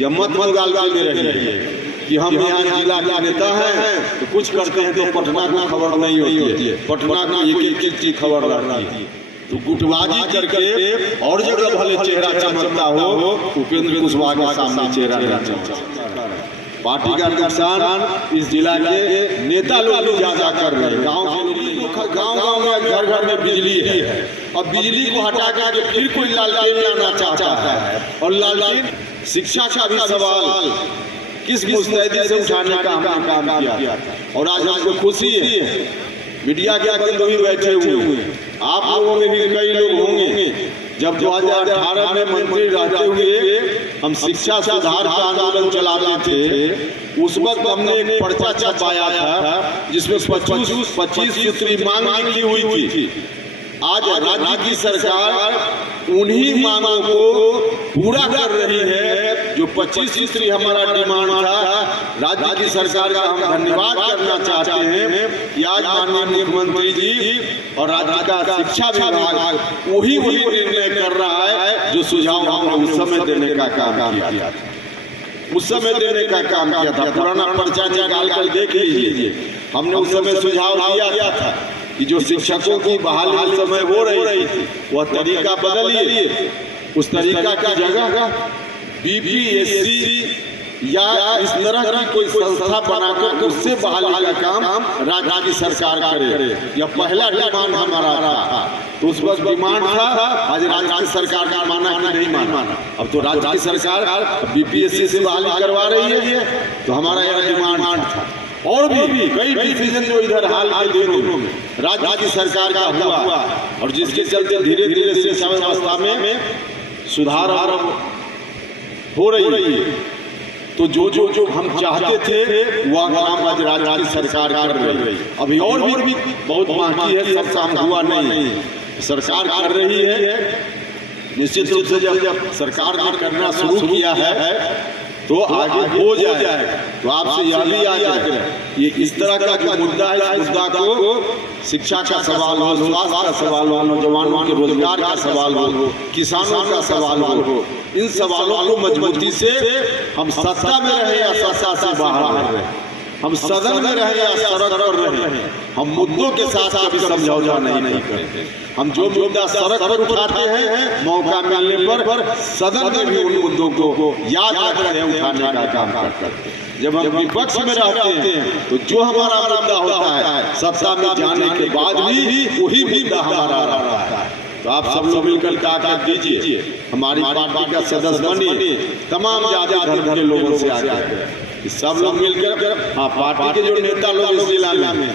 या मत गाल में रही है कि हम यहाँ जिला के नेता हैं तो कुछ करते हैं तो पटना को खबर नहीं होती है, पटना को एक चीज खबर रहती है। तो गुटबाजी करके और जगह भले चेहरा चमकता हो, उपेंद्र कुशवाहा के सामने चेहरा नहीं चमकता। पार्टी का नुकसान इस जिला के नेता लोग ज्यादा कर रहे हैं। गाँव गाँव में घर में बिजली है, अब बिजली को हटा करके फिर कोई लालटेन लाना चाहता है। और लालटेन शिक्षा का भी सवाल किस मुस्तैदी से उठाने का हमने काम किया और आज हमको खुशी है। मीडिया के अंदर भी बैठे हुए आप लोगों में भी कई लोग होंगे। जब 2018 में मंत्री रहते हुए हम शिक्षा सुधार का आंदोलन चलाते थे, उस वक्त हमने एक पर्चा छपाया था जिसमें 25 सूत्री मांग लिखी हुई थी। आज राज्य की सरकार उन्हीं मांगों को पूरा कर रही है जो 25 सूत्री हमारा डिमांड था। राज्य की सरकार का हम धन्यवाद करना चाहते हैं कि आज माननीय मुख्यमंत्री जी और राज्य का शिक्षा विभाग वही निर्णय कर रहा है जो सुझाव हमने उस समय देने का काम किया था। उस समय देने का काम किया था। पुराना पर्चा निकाल कर देख लीजिए, हमने उस समय सुझाव दिया था कि जो शिक्षकों की बहाली समय हो रही थी वह तरीका बदलिए। उस तरीका की जगह बीपीएससी या इस तरह की कोई संस्था बनाकर उससे बहाली का काम राज्य की सरकार करे। यह पहला डिमांड हमारा था। तो उस वक्त डिमांड था, आज राज्य की सरकार का माना कि नहीं माना। अब तो राज्य की सरकार बीपीएससी से बहाली करवा रही है, तो हमारा यह डिमांड था। और भी कई डिसीजन जो इधर हाल के दिनों में राज्य की सरकार का हुआ और जिसके चलते धीरे धीरे शिक्षा व्यवस्था में सुधार हो रही है। तो जो हम चाहते थे वह काम आज राज्य की सरकार कर रही है। अभी और भी बहुत बाकी है, सब काम हुआ नहीं, सरकार कर रही है। निश्चित रूप से जब सरकार ने करना शुरू किया है तो आगे हो जाएगा। तो आपसे यह भी आग्रह, ये इस तरह का जो मुद्दा है, इस मुद्दा को शिक्षा का सवाल हो, स्वास्थ्य का सवाल हो, नौजवानों के रोजगार का सवाल हो, किसानों का सवाल हो, इन सवालों को मजबूती से हम सत्ता में रहे या सत्ता से बाहर रहे, हम सदन में रहे या सड़क पर रहे, हम मुद्दों के साथ कभी समझौता नहीं करते। हम जो मुद्दा सड़क पर उठाते हैं, मौका मिलने पर सदन में भी उन मुद्दों को याद रखते हैं, उठाने का काम करते हैं। जब हम विपक्ष में रहते हैं तो जो हमारा मुद्दा होता है सत्ता में जाने के बाद भी वही मुद्दा हमारा रहता है। तो आप सब लोग मिलकर ताकत दीजिए, हमारी पार्टी का सदस्य बनिए, तमाम जाति धर्म के लोगों से आगे सब लोग मिलकर, हाँ पार्टी के जो नेता लोग इस जिला में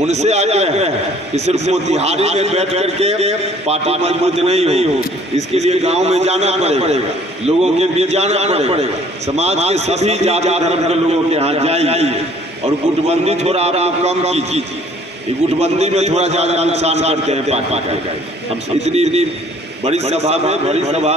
उनसे आग्रह कि सिर्फ मोतिहारी में बैठ करके पार्टी मजबूत नहीं हो, इसके लिए गांव में जाना पड़ेगा, लोगों के बीच जाना पड़ेगा, समाज के सभी जाति धर्म के लोगों के यहाँ जाइए और गुटबंदी थोड़ा आप कम कीजिए। ये गुटबंदी में थोड़ा ज्यादा नुकसान करते हैं पार्टी का। हम इतनी बड़ी सभा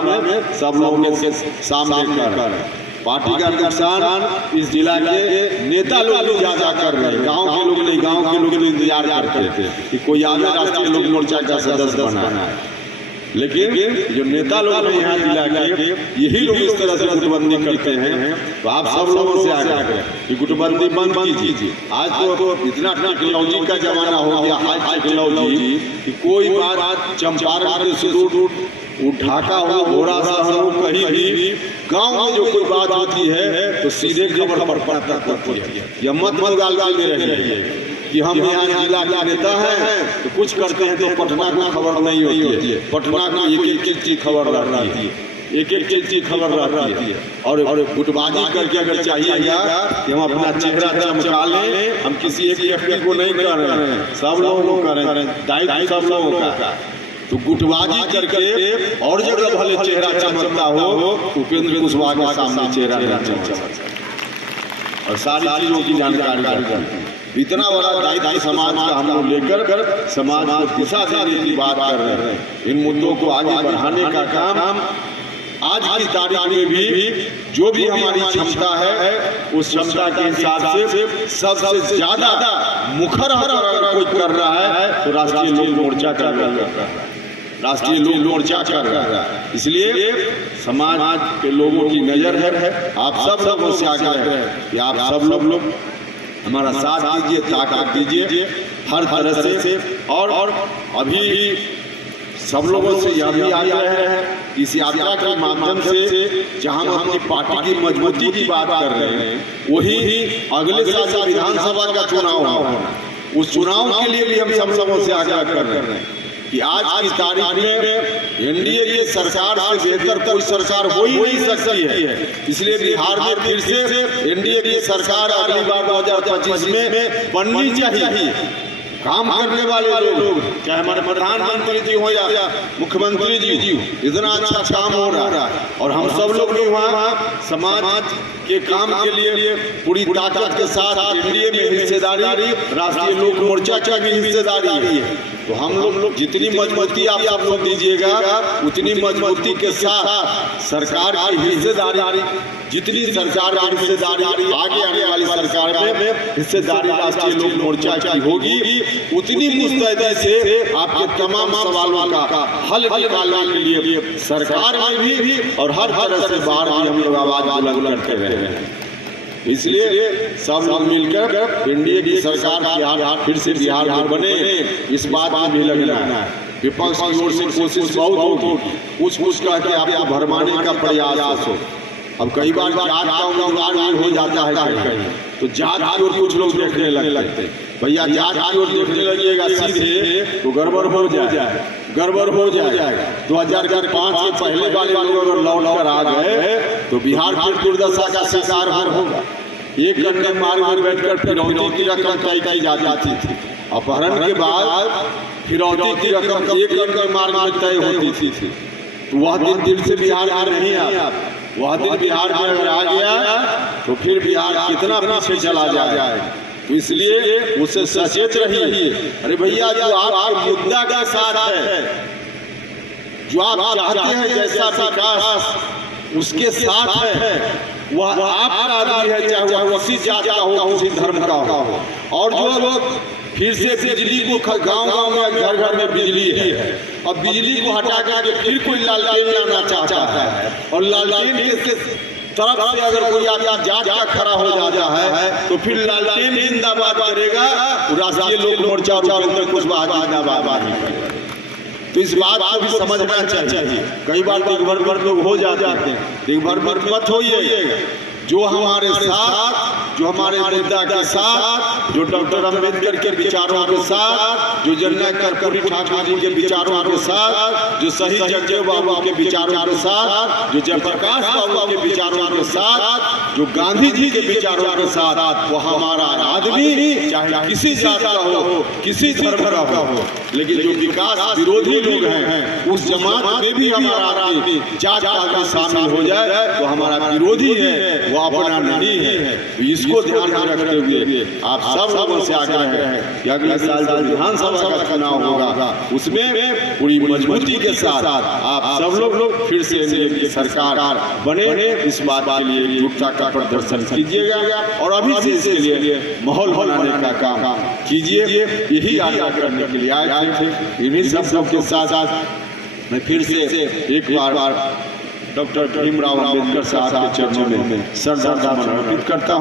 में सब लोगों के सामने कर पार्टी का नुकसान इस जिला के नेता लोग ज्यादा कर रहे हैं। गांव के लोग नहीं, गांव के लोग इंतजार करते थे कि कोई आगे राष्ट्रीय लोक मोर्चा का सदस्य बना है, लेकिन जो नेता लोग हैं यहाँ जिला के यही लोग इस तरह से गुटबंदी करते हैं। तो आप सब लोगों से आग्रह कि गुटबंदी बंद कीजिए। आज तो इतना टेक्नोलॉजी का जमाना हो गया, हाई टेक्नोलॉजी, कि कोई बात चंपारण के शुरू ढाका हो, घोड़ा शहर हो, कहीं भी गांव में जो कोई बात होती है तो सीधे खबर पर पड़ता होती है। यह मत गाल में रही है कि हम यहाँ जिला के नेता हैं तो कुछ करते हैं तो पटना को खबर नहीं होती है, पटना को एक चीज खबर रहती है, एक चीज खबर रहती है। और गुटबाजी करके अगर चाहिएगा कि हम अपना चेहरा चमका लें, हम किसी एक व्यक्ति को नहीं कर रहे हैं, सब लोगों को कर रहे हैं, दायित्व सब लोगों का। तो गुटबाजी करके और जगह भले चेहरा चमकता हो, उपेंद्र कुशवाहा के सामने चेहरा नहीं चमकता और सारी चीजों की जानकारी करते हैं। इतना बड़ा दायित्व समाज का हम लोग लेकर समाज को दिशा देने की बात कर रहे हैं। इन मुद्दों को आगे बढ़ाने का काम आज की तारीख में भी जो भी हमारी क्षमता है उस क्षमता के हिसाब से सबसे ज्यादा मुखर कोई कर रहा है तो राष्ट्रीय लोक मोर्चा कर रहा है। राष्ट्रीय लोक मोर्चा कर रहा है। इसलिए समाज के लोगों की नजर है, आप सब लोगों से आग्रह है कि आप सब लोग हमारा साथ दीजिए, ताकत दीजिए हर तरह से। और अभी सब लोगों से यह भी आग्रह है, इस यात्रा के माध्यम से जहां हम अपनी पार्टी की मजबूती की बात कर रहे हैं, वही अगले साल विधानसभा का चुनाव होना, उस चुनाव के लिए भी हम सब लोगों से आग्रह कर रहे हैं कि आज की तारीख में एनडीए की सरकार से बेहतर कोई सरकार हो ही नहीं सकती है। इसलिए बिहार में फिर से एनडीए की सरकार अगली बार 2025 में बननी चाहिए। काम करने वाले लोग, चाहे हमारे प्रधानमंत्री जी हो या मुख्यमंत्री जी, इतना अच्छा काम हो रहा है और हम सब लोग भी वहाँ समाज के काम के लिए पूरी ताकत के साथ एनडीए में हिस्सेदारी, राष्ट्रीय लोक मोर्चा की भी हिस्सेदारी है। तो हम लोग जितनी मजबूती आप सब लोग दीजिएगा, उतनी मजबूती के साथ सरकार की हिस्सेदारी, जितनी सरकार की हिस्सेदारी आगे आने वाली सरकार में हिस्सेदारी राष्ट्रीय लोक मोर्चा की होगी, उतनी मुस्तैदी से आपके तमाम सवालों का हल निकालने के लिए सरकार में भी और हर तरह से बाहर भी हम लोग आवाज बुलंद करते रहे हैं। इसलिए सब लोग मिलकर एनडीए की सरकार फिर से बिहार में बने, इस बात में भी लगना है। विपक्ष की ओर से कोशिश बहुत होगी, कुछ कह के आपको भरमाने का प्रयास हो। अब कई बार जात का उम्मीदवार हो जाता है कहीं, तो जात की ओर कुछ लोग देखने लगते हैं। भैया जात की ओर देखने लगिएगा सीधे तो गड़बड़ हो जाएगा। 2005 से पहले वाले लोग अगर लौट कर आ गए तो बिहार फिर दुर्दशा का शिकार होगा। एक घंटे मार्ग में बैठकर फिरौती की रकम तय की जाती थी। अपहरण के बाद फिरौती की रकम एक घंटे मार्ग में तय होती थी। तो वह दिन दिल से बिहार में नहीं आया। वह दिन बिहार में अगर आ गया तो फिर बिहार कितना पीछे चला जाएगा। तो इसलिए उससे सचेत रहिए। अरे भैया, जो आप मुद्दा का साथ है, जो आप चाहते हैं जैसा विकास उसके साथ है, वह आपका आदमी है, चाहे वह किसी जात का हो, किसी धर्म का हो। और जो लोग फिर से बिजली को गांव-गांव में, घर-घर में बिजली है, अब बिजली को हटा करके फिर कोई लालटेन लाना चाहता है, और लालटेन के तरफ से अगर कोई आपकी जात का खड़ा हो जाता है तो फिर लालटेन जिंदाबाद करेगा, राष्ट्रीय लोक मोर्चा और उपेंद्र कुशवाहा जिंदाबाद करेगा। तो इस बात को भी समझना चाहिए। कई बार दिग्भ्रमित लोग हो जाते हैं, दिग्भ्रमित मत होइएगा। जो हमारे साथ, जो हमारे मुद्दा के साथ, जो डॉक्टर अंबेडकर के विचारों के साथ, जो जननायक कर्पूरी ठाकुर जी के विचारों के साथ, जो शहीद जगदेव बाबू के विचारों के साथ, जो जयप्रकाश बाबू के विचारों के साथ, जो गांधी जी के विचारों के साथ, वो हमारा आदमी चाहे किसी जात का हो, किसी धर्म का हो, लेकिन जो विकास विरोधी लोग हैं उस जमात में भी हमारा आदमी जात का शामिल हो जाए तो हमारा विरोधी है, वो अपना नहीं है। तो इसको ध्यान में रखते हुए आप सब लोगों से आग्रह है कि अगले साल जो विधानसभा का चुनाव होगा उसमें पूरी मजबूती के साथ आप सब लोग फिर से एनडीए सरकार बने, इस बात के लिए एकजुटता का प्रदर्शन कीजिएगा और अभी से इसके लिए माहौल बनाने का काम कीजिए। यही आग्रह करने के लिए आए थे। इन्हीं सब लोग के साथ मैं फिर से एक बार डॉक्टर भीमराव अम्बेडकर साहब के चरणों में श्रद्धांजलि अर्पित करता हूँ।